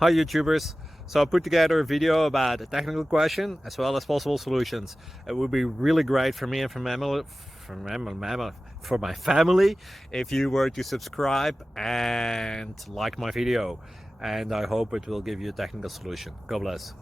Hi YouTubers! So I put together a video about a technical question as well as possible solutions. It would be really great for me and for my family if you were to subscribe and like my video, and I hope it will give you a technical solution. God bless.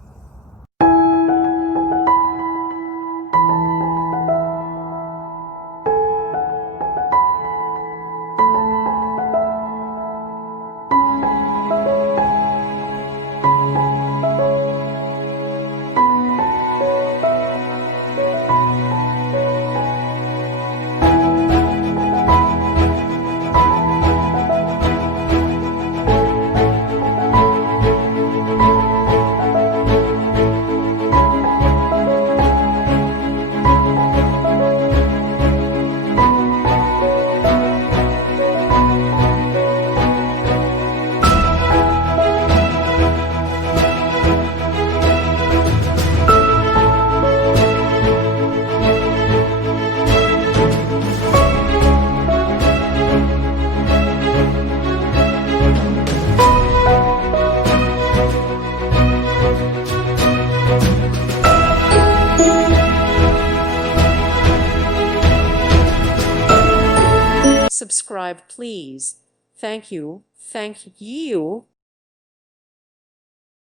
Subscribe, please. Thank you. Thank you.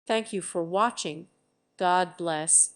Thank you for watching. God bless.